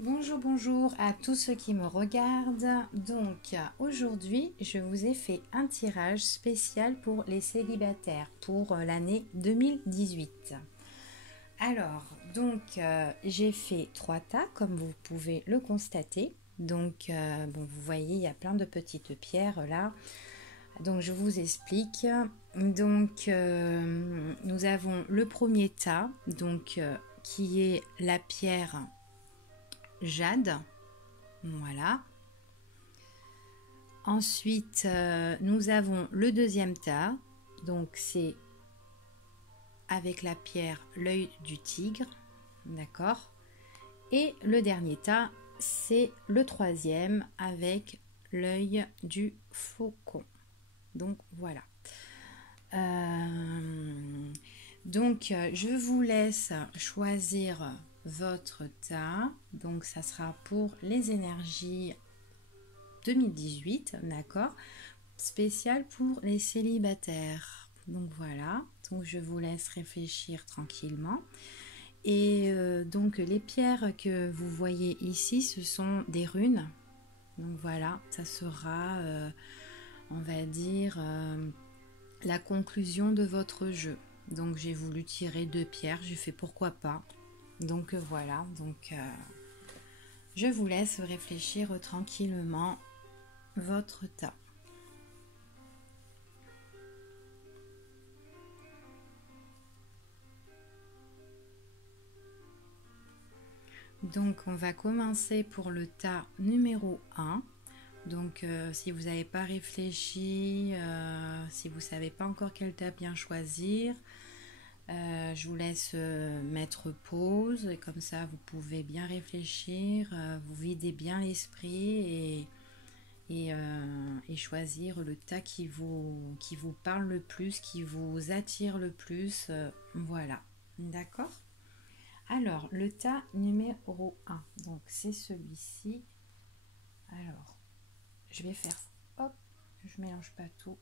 Bonjour, bonjour à tous ceux qui me regardent. Donc aujourd'hui, je vous ai fait un tirage spécial pour les célibataires pour l'année 2018. Alors, j'ai fait trois tas comme vous pouvez le constater. Bon, vous voyez, il y a plein de petites pierres là. Donc, je vous explique. Nous avons le premier tas, qui est la pierre jade. Voilà. Ensuite, nous avons le deuxième tas. Donc, c'est avec la pierre l'œil du tigre. D'accord. Et le dernier tas, c'est le troisième avec l'œil du faucon. Donc, voilà. Je vous laisse choisir votre tas. Donc, ça sera pour les énergies 2018, d'accord, spécial pour les célibataires. Donc voilà, donc je vous laisse réfléchir tranquillement. Et donc les pierres que vous voyez ici, ce sont des runes. Donc voilà, ça sera, on va dire, la conclusion de votre jeu. Donc j'ai voulu tirer deux pierres, j'ai fait pourquoi pas. Donc voilà, je vous laisse réfléchir tranquillement votre tas. Donc on va commencer pour le tas numéro 1. Donc si vous n'avez pas réfléchi, si vous ne savez pas encore quel tas bien choisir, je vous laisse mettre pause et comme ça vous pouvez bien réfléchir, vous videz bien l'esprit et choisir le tas qui vous parle le plus, qui vous attire le plus. Voilà, d'accord. Alors, le tas numéro 1, donc c'est celui-ci. Alors, je vais faire ça. Hop, je mélange pas tout.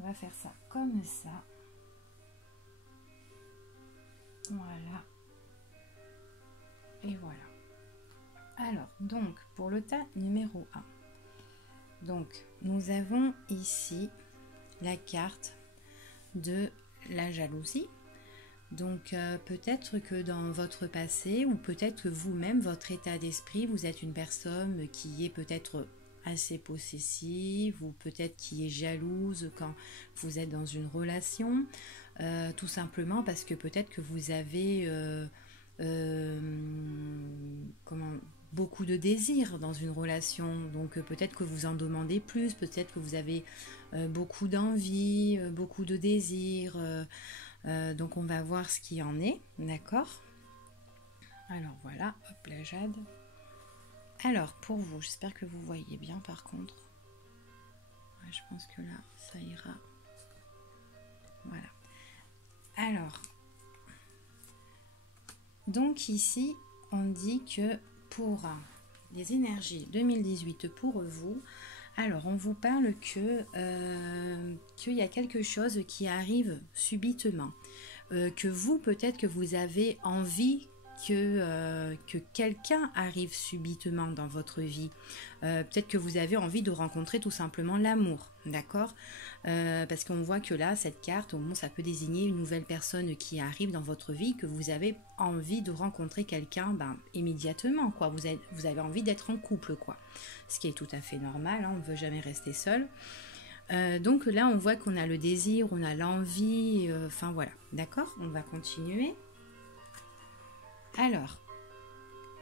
On va faire ça comme ça. Voilà. Et voilà. Alors, donc, pour le tas numéro 1, donc, nous avons ici la carte de la jalousie. Donc peut-être que dans votre passé ou peut-être que vous-même, votre état d'esprit, vous êtes une personne qui est peut-être assez possessive ou peut-être qui est jalouse quand vous êtes dans une relation, tout simplement parce que peut-être que vous avez euh, comment, beaucoup de désirs dans une relation, donc peut-être que vous en demandez plus, peut-être que vous avez beaucoup d'envie, beaucoup de désirs. Donc on va voir ce qu'il en est, d'accord. Alors voilà, hop la jade. Alors pour vous, j'espère que vous voyez bien par contre. Ouais, je pense que là, ça ira. Voilà. Alors, donc ici, on dit que pour les énergies 2018 pour vous, alors on vous parle qu'il y a quelque chose qui arrive subitement. Que vous, peut-être que vous avez envie que quelqu'un arrive subitement dans votre vie. Peut-être que vous avez envie de rencontrer tout simplement l'amour, d'accord. Parce qu'on voit que là, cette carte, au moins, ça peut désigner une nouvelle personne qui arrive dans votre vie, que vous avez envie de rencontrer quelqu'un immédiatement, quoi. Vous avez envie d'être en couple, quoi. Ce qui est tout à fait normal, hein, on ne veut jamais rester seul. Donc là, on voit qu'on a le désir, on a l'envie, enfin voilà, d'accord. On va continuer. Alors,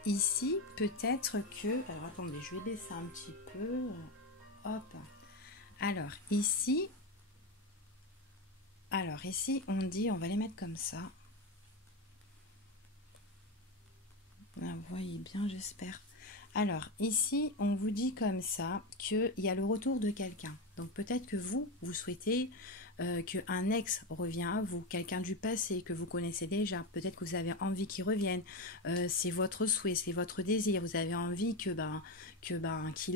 ici, peut-être que... Alors, attendez, je vais baisser un petit peu. Hop. Alors, ici, on dit, on va les mettre comme ça. Vous voyez bien, j'espère. Alors, ici, on vous dit comme ça qu'il y a le retour de quelqu'un. Donc, peut-être que vous souhaitez qu'un ex revient à vous, quelqu'un du passé que vous connaissez déjà. Peut-être que vous avez envie qu'il revienne. C'est votre souhait, c'est votre désir. Vous avez envie qu'il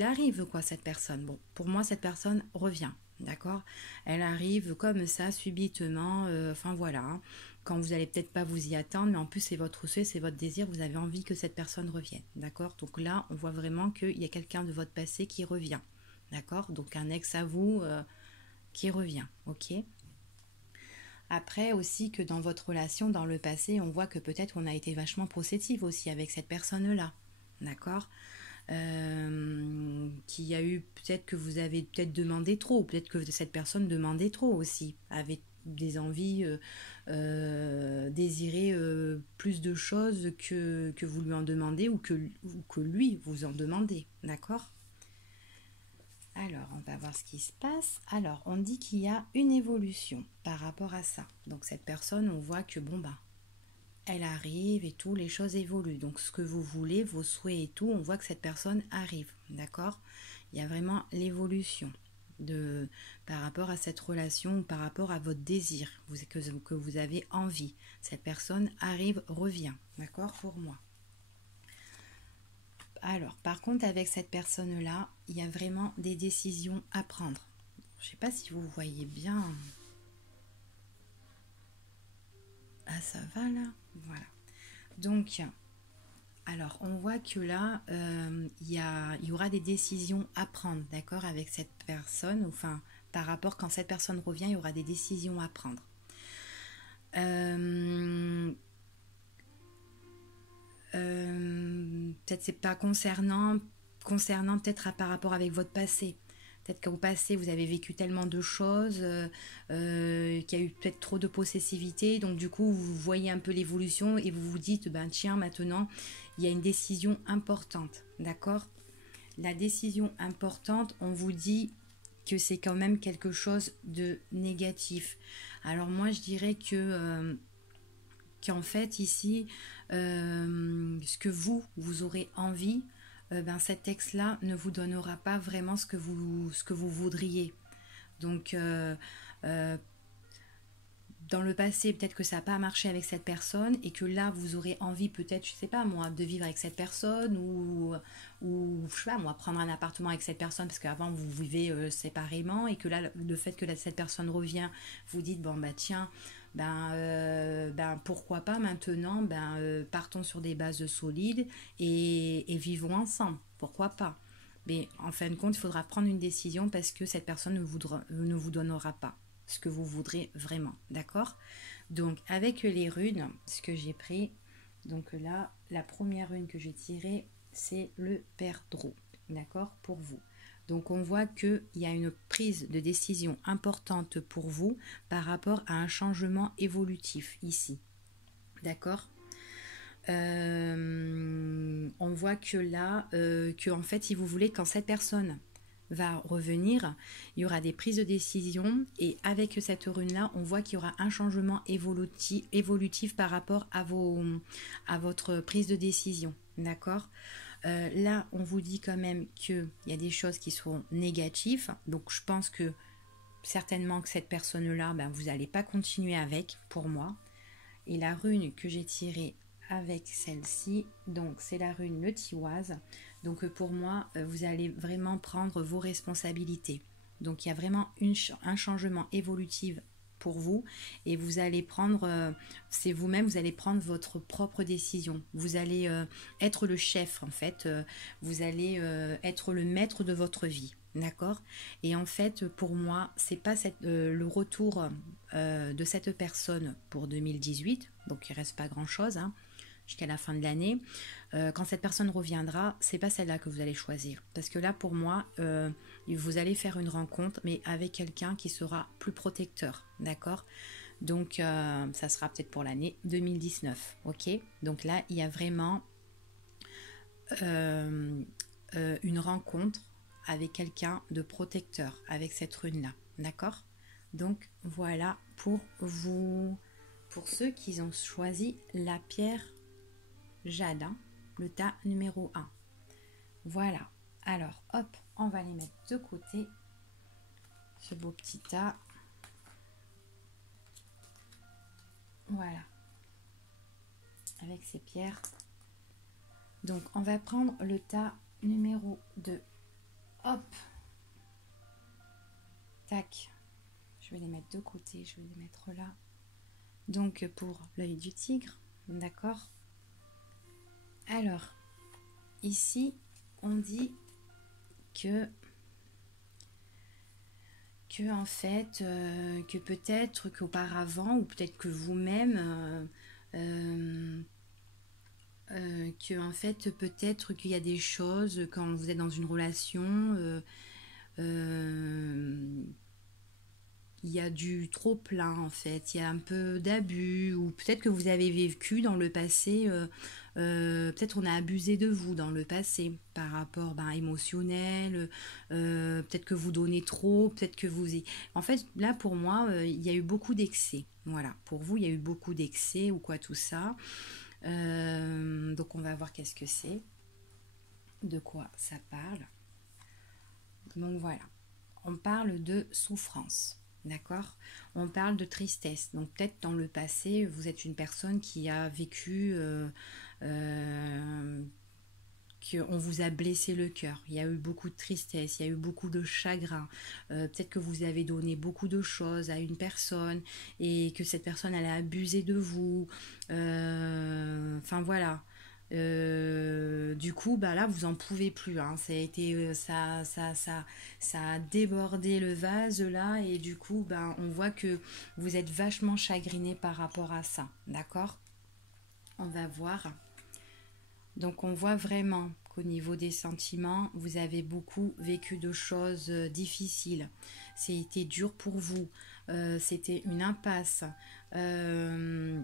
arrive, quoi, cette personne. Bon, pour moi, cette personne revient. D'accord. Elle arrive comme ça, subitement. Enfin, voilà. Hein. quand vous allez peut-être pas vous y attendre, mais en plus c'est votre souhait, c'est votre désir, vous avez envie que cette personne revienne, d'accord? Donc là, on voit vraiment qu'il y a quelqu'un de votre passé qui revient, d'accord? Donc un ex à vous qui revient, ok? Après aussi que dans votre relation, dans le passé, on voit que peut-être on a été vachement possessif aussi avec cette personne-là, d'accord? Qu'il y a eu peut-être que vous avez peut-être demandé trop, peut-être que cette personne demandait trop aussi, avait des envies, désirait plus de choses que vous lui en demandez ou que lui vous en demandez, d'accord? Alors, on va voir ce qui se passe. Alors, on dit qu'il y a une évolution par rapport à ça. Donc, cette personne, on voit que, bon, bah, elle arrive et tout, les choses évoluent. Donc, ce que vous voulez, vos souhaits et tout, on voit que cette personne arrive, d'accord? Il y a vraiment l'évolution par rapport à cette relation ou par rapport à votre désir que vous avez envie. Cette personne arrive, revient, d'accord, pour moi. Alors, par contre, avec cette personne-là, il y a vraiment des décisions à prendre. Je ne sais pas si vous voyez bien. Ah, ça va là? Voilà. Donc, alors, on voit que là, il y aura des décisions à prendre, d'accord, avec cette personne. Enfin, par rapport, quand cette personne revient, il y aura des décisions à prendre. Peut-être c'est pas concernant peut-être par rapport avec votre passé. Peut-être qu'au passé, vous avez vécu tellement de choses, qu'il y a eu peut-être trop de possessivité. Donc, du coup, vous voyez un peu l'évolution et vous vous dites, ben tiens, maintenant, il y a une décision importante. D'accord? La décision importante, on vous dit que c'est quand même quelque chose de négatif. Alors, moi, je dirais que qu'en fait, ici, ce que vous aurez envie, ben, cet texte-là ne vous donnera pas vraiment ce que vous voudriez. Donc, dans le passé, peut-être que ça n'a pas marché avec cette personne et que là, vous aurez envie peut-être, je sais pas moi, de vivre avec cette personne ou je sais pas moi, prendre un appartement avec cette personne parce qu'avant, vous vivez séparément et que là, le fait que cette personne revient, vous dites, bon, bah tiens, ben pourquoi pas maintenant, partons sur des bases solides et vivons ensemble, pourquoi pas. Mais en fin de compte, il faudra prendre une décision parce que cette personne ne vous donnera pas ce que vous voudrez vraiment, d'accord? Donc, avec les runes, ce que j'ai pris, donc là, la première rune que j'ai tirée, c'est le perdreau, d'accord, pour vous. Donc, on voit qu'il y a une prise de décision importante pour vous par rapport à un changement évolutif ici, d'accord? On voit que là, que en fait, si vous voulez, quand cette personne va revenir, il y aura des prises de décision et avec cette rune-là, on voit qu'il y aura un changement évolutif par rapport à votre prise de décision, d'accord? Là, on vous dit quand même qu'il y a des choses qui seront négatives, donc je pense que certainement que cette personne-là, ben, vous n'allez pas continuer avec, pour moi. Et la rune que j'ai tirée avec celle-ci, donc c'est la rune le tiwaz. Donc pour moi, vous allez vraiment prendre vos responsabilités. Donc il y a vraiment un changement évolutif pour vous et vous allez prendre, c'est vous-même, vous allez prendre votre propre décision. Vous allez être le chef en fait, vous allez être le maître de votre vie. D'accord? Et en fait, pour moi, c'est pas le retour de cette personne pour 2018, donc il reste pas grand-chose, hein, jusqu'à la fin de l'année. Quand cette personne reviendra, c'est pas celle-là que vous allez choisir. Parce que là, pour moi, vous allez faire une rencontre, mais avec quelqu'un qui sera plus protecteur, d'accord? Donc, ça sera peut-être pour l'année 2019, ok? Donc là, il y a vraiment une rencontre avec quelqu'un de protecteur, avec cette rune-là, d'accord? Donc, voilà pour vous, pour ceux qui ont choisi la pierre jade, hein, le tas numéro 1. Voilà. Alors, hop, on va les mettre de côté. Ce beau petit tas. Voilà. Avec ces pierres. Donc, on va prendre le tas numéro 2. Hop. Tac. Je vais les mettre de côté. Je vais les mettre là. Donc pour l'œil du tigre, d'accord. Alors, ici, on dit que en fait, que peut-être qu'auparavant, ou peut-être que vous-même, que en fait, peut-être qu'il y a des choses quand vous êtes dans une relation, euh, il y a du trop plein en fait, il y a un peu d'abus, ou peut-être que vous avez vécu dans le passé, peut-être on a abusé de vous dans le passé par rapport émotionnel, peut-être que vous donnez trop, peut-être que vous... En fait, là pour moi, il y a eu beaucoup d'excès. Voilà, pour vous, il y a eu beaucoup d'excès ou quoi tout ça. Donc on va voir qu'est-ce que c'est, de quoi ça parle. Donc voilà, on parle de souffrance. D'accord. On parle de tristesse. Donc peut-être dans le passé, vous êtes une personne qui a vécu, qu'on vous a blessé le cœur. Il y a eu beaucoup de tristesse, il y a eu beaucoup de chagrin. Peut-être que vous avez donné beaucoup de choses à une personne et que cette personne elle a abusé de vous. Enfin voilà. Du coup, là, vous en pouvez plus. Hein. Ça a été, ça a débordé le vase là, et du coup, on voit que vous êtes vachement chagriné par rapport à ça. D'accord. On va voir. Donc, on voit vraiment qu'au niveau des sentiments, vous avez beaucoup vécu de choses difficiles. C'était dur pour vous. C'était une impasse. Euh,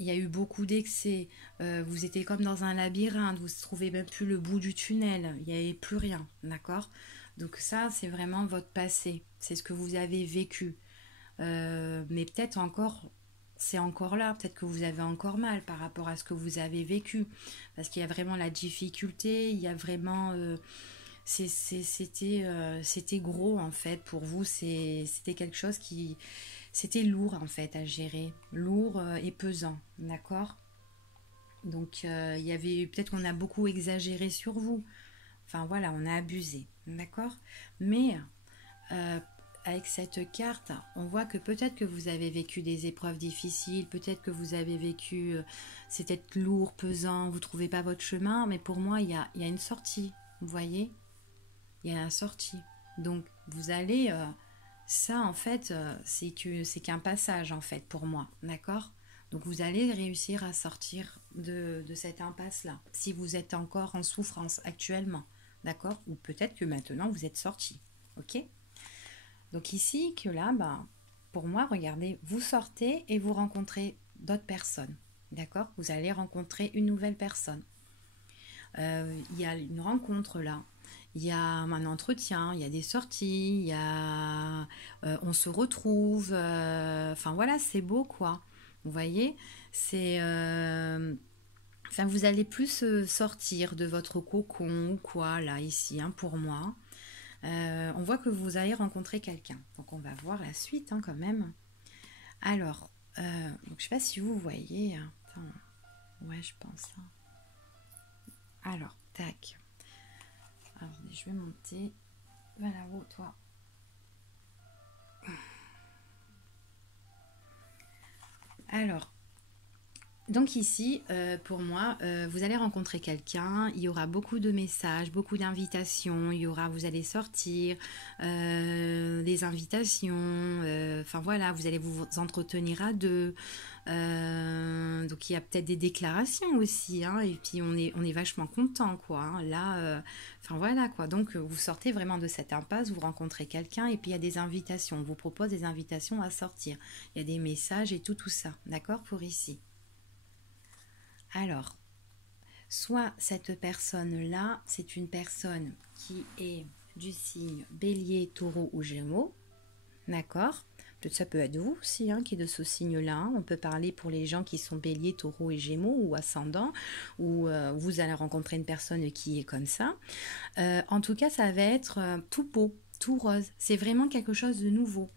il y a eu beaucoup d'excès, vous étiez comme dans un labyrinthe, vous ne trouvez même plus le bout du tunnel, il n'y avait plus rien, d'accord. Donc ça, c'est vraiment votre passé, c'est ce que vous avez vécu. Mais peut-être encore, c'est encore là, peut-être que vous avez encore mal par rapport à ce que vous avez vécu, parce qu'il y a vraiment la difficulté, il y a vraiment... c'était gros en fait pour vous, c'était quelque chose qui c'était lourd en fait à gérer, lourd et pesant, d'accord. Donc il y avait peut-être qu'on a beaucoup exagéré sur vous, enfin voilà, on a abusé, d'accord. Mais euh, avec cette carte, on voit que peut-être que vous avez vécu des épreuves difficiles, peut-être que vous avez vécu, c'était lourd, pesant, vous trouvez pas votre chemin, mais pour moi il y a une sortie, vous voyez, il y a une sortie. Donc vous allez, ça en fait, c'est qu'un passage en fait pour moi, d'accord. Donc vous allez réussir à sortir de cette impasse-là, si vous êtes encore en souffrance actuellement, d'accord. Ou peut-être que maintenant vous êtes sorti, ok. Donc ici, que là, pour moi, regardez, vous sortez et vous rencontrez d'autres personnes, d'accord. Vous allez rencontrer une nouvelle personne. Il y a une rencontre là, il y a un entretien, il y a des sorties, il y a, on se retrouve, enfin voilà, c'est beau quoi. Vous voyez, c'est, enfin vous allez plus sortir de votre cocon ou quoi là ici, hein, pour moi. On voit que vous allez rencontrer quelqu'un, donc on va voir la suite hein, quand même. Alors, donc je sais pas si vous voyez, hein. Attends, ouais je pense. Hein. Alors, tac. Alors, je vais monter vers là-haut, toi. Alors, donc ici, pour moi, vous allez rencontrer quelqu'un, il y aura beaucoup de messages, beaucoup d'invitations, il y aura, vous allez sortir, des invitations, enfin voilà, vous allez vous entretenir à deux. Donc il y a peut-être des déclarations aussi, hein, et puis on est vachement content, quoi. Hein, là, enfin voilà, quoi. Donc vous sortez vraiment de cette impasse, vous rencontrez quelqu'un, et puis il y a des invitations, on vous propose des invitations à sortir. Il y a des messages et tout ça, d'accord, pour ici. Alors, soit cette personne-là, c'est une personne qui est du signe bélier, taureau ou gémeaux, d'accord. Peut-être ça peut être vous aussi, hein, qui est de ce signe-là. On peut parler pour les gens qui sont bélier, taureau et gémeaux ou ascendant, ou vous allez rencontrer une personne qui est comme ça. En tout cas, ça va être tout beau, tout rose. C'est vraiment quelque chose de nouveau.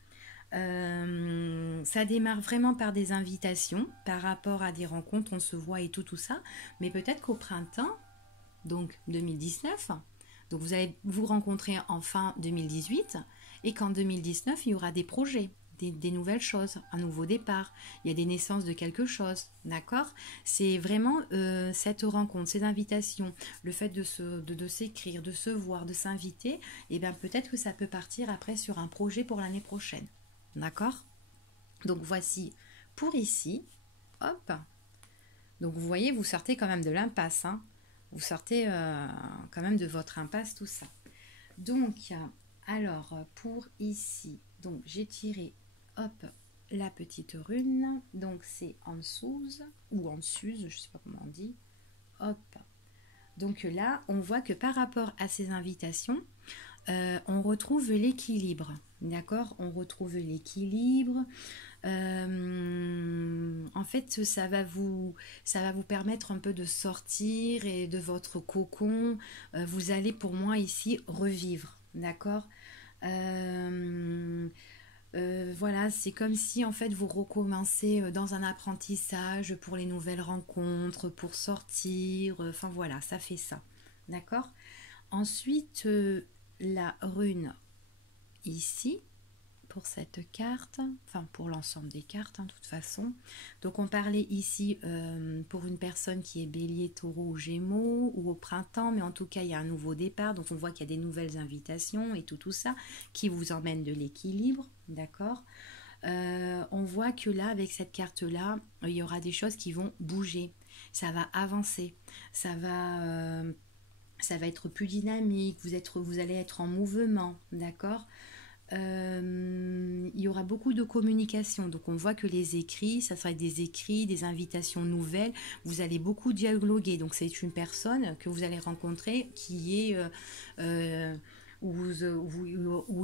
Ça démarre vraiment par des invitations, par rapport à des rencontres, on se voit et tout ça. Mais peut-être qu'au printemps, donc 2019, donc vous allez vous rencontrer en fin 2018, et qu'en 2019, il y aura des projets, des nouvelles choses, un nouveau départ, il y a des naissances de quelque chose, d'accord? C'est vraiment cette rencontre, ces invitations, le fait de s'écrire, de se voir, de s'inviter, et bien peut-être que ça peut partir après sur un projet pour l'année prochaine, d'accord? Donc voici pour ici, hop, donc vous voyez, vous sortez quand même de l'impasse, hein? Vous sortez quand même de votre impasse, tout ça. Donc, alors, pour ici, donc j'ai tiré, hop, la petite rune. Donc, c'est en dessous, ou en dessus, je ne sais pas comment on dit. Hop. Donc là, on voit que par rapport à ces invitations, on retrouve l'équilibre. D'accord? On retrouve l'équilibre. En fait, ça va vous permettre un peu de sortir et de votre cocon. Vous allez pour moi ici revivre, d'accord. Voilà, c'est comme si en fait vous recommencez dans un apprentissage pour les nouvelles rencontres, pour sortir. Enfin voilà, ça fait ça, d'accord. Ensuite, la rune ici pour cette carte, enfin pour l'ensemble des cartes, hein, de toute façon. Donc on parlait ici pour une personne qui est bélier, taureau ou gémeaux, ou au printemps, mais en tout cas il y a un nouveau départ, donc on voit qu'il y a des nouvelles invitations et tout ça qui vous emmène de l'équilibre, d'accord. On voit que là, avec cette carte-là, il y aura des choses qui vont bouger, ça va avancer, ça va être plus dynamique, vous allez être en mouvement, d'accord. Il y aura beaucoup de communication. Donc on voit que les écrits, ça sera des écrits, des invitations nouvelles. Vous allez beaucoup dialoguer. Donc c'est une personne que vous allez rencontrer qui est où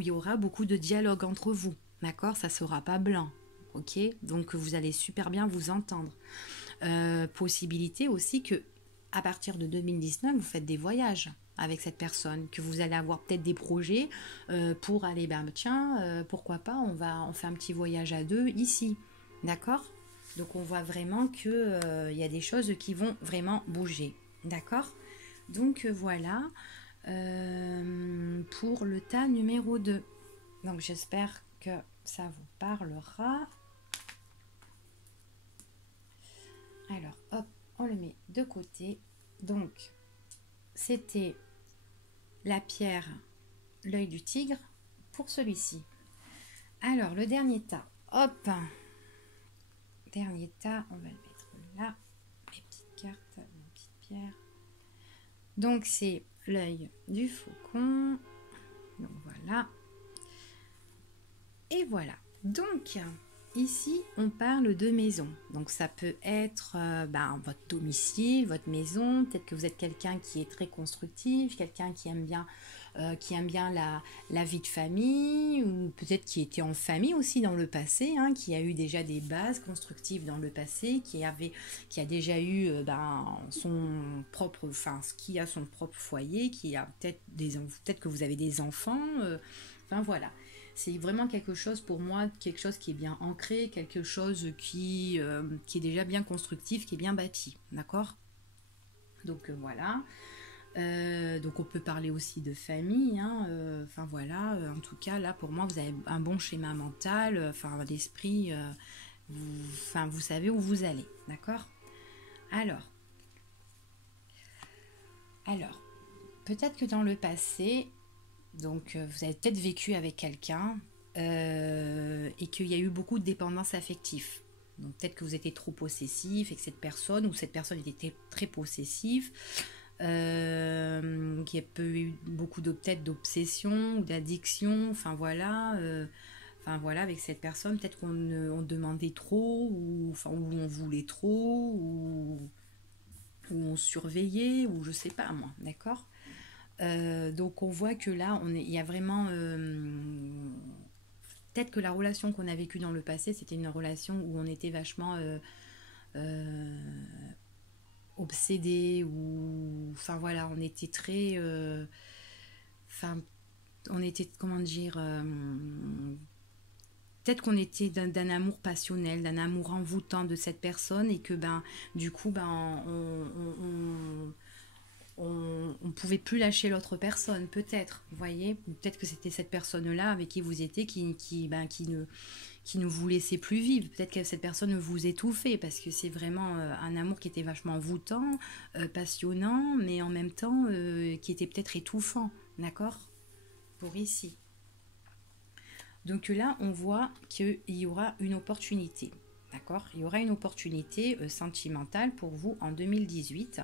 il y aura beaucoup de dialogue entre vous. D'accord? Ça ne sera pas blanc. Ok? Donc vous allez super bien vous entendre. Possibilité aussi que à partir de 2019, vous faites des voyages avec cette personne, que vous allez avoir peut-être des projets pour aller, ben tiens, pourquoi pas, on fait un petit voyage à deux ici, d'accord? Donc on voit vraiment que y a des choses qui vont vraiment bouger, d'accord? Donc voilà pour le tas numéro 2. Donc j'espère que ça vous parlera. Alors hop, on le met de côté. Donc c'était la pierre, l'œil du tigre pour celui-ci. Alors le dernier tas, hop, dernier tas, on va le mettre là, mes petites cartes, mes petites pierres. Donc c'est l'œil du faucon, donc voilà. Et voilà, donc ici on parle de maison, donc ça peut être votre domicile, votre maison, peut-être que vous êtes quelqu'un qui est très constructif, quelqu'un qui aime bien la vie de famille, ou peut-être qui était en famille aussi dans le passé, hein, qui a eu déjà des bases constructives dans le passé, qui a déjà eu son propre, qui a son propre foyer, qui a peut-être que vous avez des enfants, enfin voilà. C'est vraiment quelque chose pour moi, quelque chose qui est bien ancré, quelque chose qui est déjà bien constructif, qui est bien bâti, d'accord. Donc voilà. Donc on peut parler aussi de famille, hein, voilà, en tout cas là pour moi vous avez un bon schéma mental, d'esprit, vous savez où vous allez, d'accord. Alors, peut-être que dans le passé, donc vous avez peut-être vécu avec quelqu'un et qu'il y a eu beaucoup de dépendance affective. Donc peut-être que vous étiez trop possessif avec cette personne, ou cette personne était très possessive. Qu'il y a eu beaucoup peut-être d'obsession ou d'addiction, avec cette personne, peut-être qu'on demandait trop, ou on voulait trop, ou on surveillait, ou je sais pas moi, d'accord. Donc on voit que là, il y a vraiment peut-être que la relation qu'on a vécue dans le passé, c'était une relation où on était vachement obsédé, ou on était très on était, comment dire, peut-être qu'on était d'un amour passionnel, d'un amour envoûtant de cette personne, et que du coup on pouvait plus lâcher l'autre personne, peut-être, vous voyez, peut-être que c'était cette personne là avec qui vous étiez qui qui ne vous laissait plus vivre. Peut-être que cette personne vous étouffait parce que c'est vraiment un amour qui était vachement envoûtant, passionnant, mais en même temps qui était peut-être étouffant, d'accord? Pour ici. Donc là, on voit qu'il y aura une opportunité, d'accord? Il y aura une opportunité sentimentale pour vous en 2018.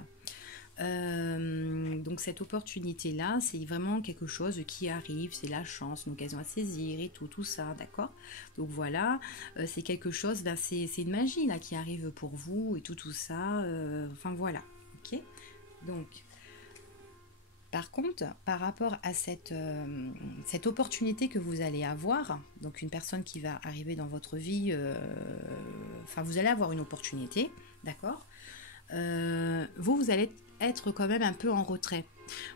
Donc cette opportunité-là, c'est vraiment quelque chose qui arrive, c'est la chance, une occasion à saisir et tout ça, d'accord? Donc voilà, c'est quelque chose, ben c'est une magie là qui arrive pour vous et tout ça, enfin voilà, ok? Donc, par contre, par rapport à cette opportunité que vous allez avoir, donc une personne qui va arriver dans votre vie, enfin vous allez avoir une opportunité, d'accord? Vous allez être quand même un peu en retrait.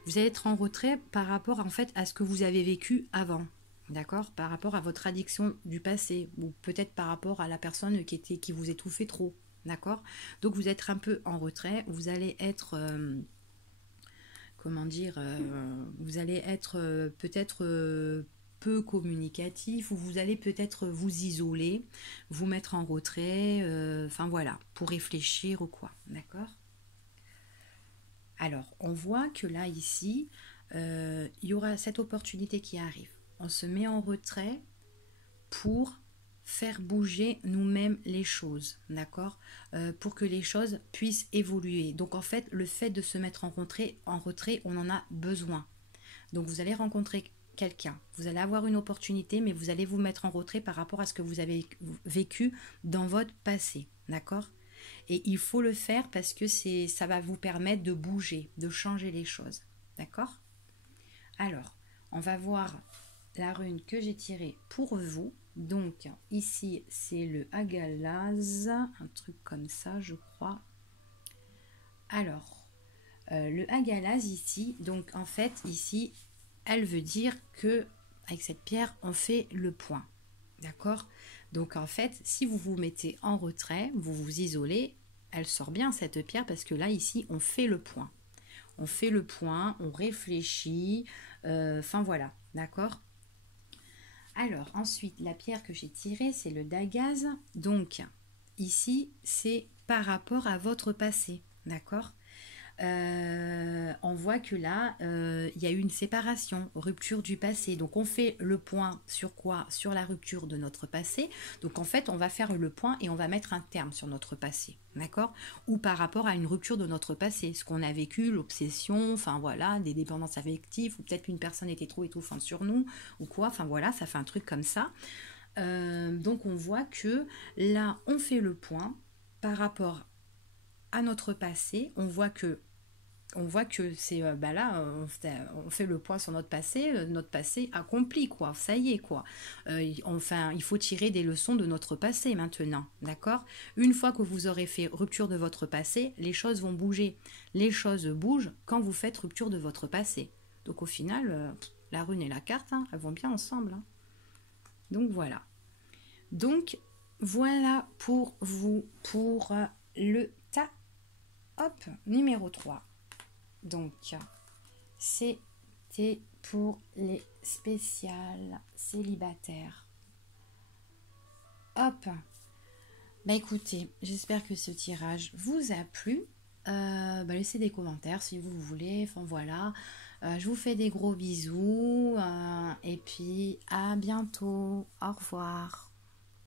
Vous allez être en retrait par rapport en fait à ce que vous avez vécu avant, d'accord? Par rapport à votre addiction du passé, ou peut-être par rapport à la personne qui vous étouffait trop, d'accord? Donc vous êtes un peu en retrait, vous allez être comment dire, vous allez être peut-être peu communicatif, ou vous allez peut-être vous isoler, vous mettre en retrait, enfin voilà, pour réfléchir ou quoi, d'accord? Alors, on voit que là, ici, il y aura cette opportunité qui arrive. On se met en retrait pour faire bouger nous-mêmes les choses, d'accord? Pour que les choses puissent évoluer. Donc en fait, le fait de se mettre en retrait, on en a besoin. Donc vous allez rencontrer quelqu'un, vous allez avoir une opportunité, mais vous allez vous mettre en retrait par rapport à ce que vous avez vécu dans votre passé, d'accord? Et il faut le faire parce que ça va vous permettre de bouger, de changer les choses, d'accord? Alors, on va voir la rune que j'ai tirée pour vous. Donc ici c'est le Agalaz, un truc comme ça je crois. Alors le Agalaz ici, donc en fait ici elle veut dire que avec cette pierre on fait le point, d'accord? Donc en fait si vous vous mettez en retrait, vous vous isolez, elle sort bien cette pierre parce que là ici on fait le point. On fait le point, on réfléchit, enfin voilà, d'accord? Alors, ensuite, la pierre que j'ai tirée, c'est le dagaz. Donc, ici, c'est par rapport à votre passé, d'accord? On voit que là, il y a eu une séparation, rupture du passé. Donc, on fait le point sur quoi? Sur la rupture de notre passé. Donc, en fait, on va faire le point et on va mettre un terme sur notre passé, d'accord? Ou par rapport à une rupture de notre passé, ce qu'on a vécu, l'obsession, enfin voilà, des dépendances affectives, ou peut-être qu'une personne était trop étouffante sur nous, ou quoi, enfin voilà, ça fait un truc comme ça. Donc, on voit que là, on fait le point par rapport à notre passé. On voit que c'est bah là on fait le point sur notre passé accompli quoi, ça y est quoi. Enfin il faut tirer des leçons de notre passé maintenant, d'accord? Une fois que vous aurez fait rupture de votre passé, les choses vont bouger. Les choses bougent quand vous faites rupture de votre passé. Donc au final la rune et la carte hein, elles vont bien ensemble hein. Donc voilà. Donc voilà pour vous pour le tas hop numéro 3. Donc, c'était pour les spéciales célibataires. Hop. Bah écoutez, j'espère que ce tirage vous a plu. Laissez des commentaires si vous voulez. Enfin voilà. Je vous fais des gros bisous. Et puis à bientôt. Au revoir.